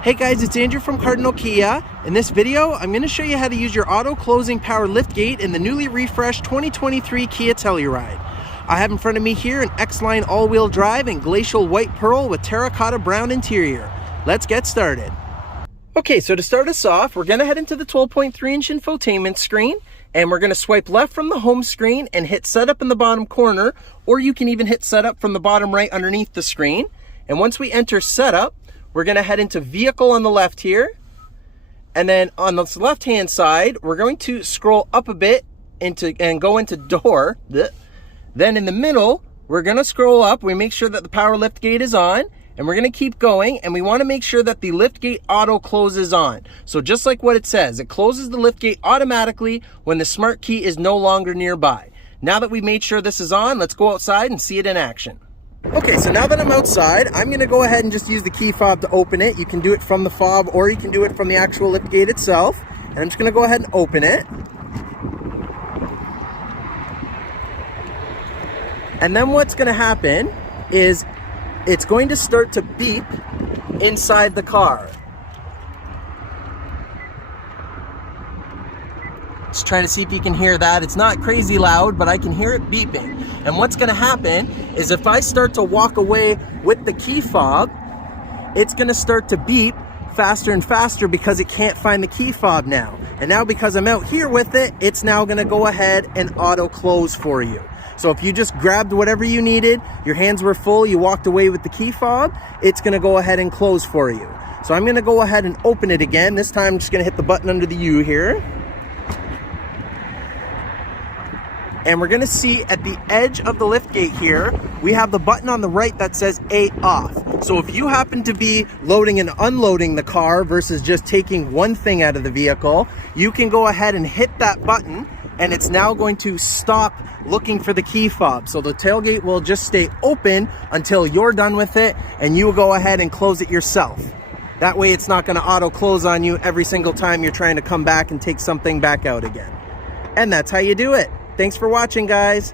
Hey guys, it's Andrew from Cardinal Kia. In this video, I'm going to show you how to use your auto-closing power liftgate in the newly refreshed 2023 Kia Telluride. I have in front of me here an X-Line all-wheel drive in glacial white pearl with terracotta brown interior. Let's get started. Okay, so to start us off, we're going to head into the 12.3-inch infotainment screen, and we're going to swipe left from the home screen and hit setup in the bottom corner, or you can even hit setup from the bottom right underneath the screen. And once we enter setup, we're going to head into vehicle on the left here. And then on the left hand side, we're going to scroll up a bit and go into door. Then in the middle, we're going to scroll up. We make sure that the power lift gate is on, and we're going to keep going. And we want to make sure that the lift gate auto closes on. So just like what it says, it closes the lift gate automatically when the smart key is no longer nearby. Now that we've made sure this is on, let's go outside and see it in action. Okay, so now that I'm outside, I'm going to go ahead and just use the key fob to open it. You can do it from the fob or you can do it from the actual lift gate itself. And I'm just going to go ahead and open it. And then what's going to happen is it's going to start to beep inside the car. Just trying to see if you can hear that. It's not crazy loud, but I can hear it beeping. And what's going to happen is if I start to walk away with the key fob, it's going to start to beep faster and faster because it can't find the key fob now. And now because I'm out here with it, it's now going to go ahead and auto close for you. So if you just grabbed whatever you needed, your hands were full, you walked away with the key fob, it's going to go ahead and close for you. So I'm going to go ahead and open it again. This time I'm just going to hit the button under the U here. And we're going to see at the edge of the liftgate here, we have the button on the right that says A off. So if you happen to be loading and unloading the car versus just taking one thing out of the vehicle, you can go ahead and hit that button and it's now going to stop looking for the key fob. So the tailgate will just stay open until you're done with it and you go ahead and close it yourself. That way it's not going to auto close on you every single time you're trying to come back and take something back out again. And that's how you do it. Thanks for watching, guys.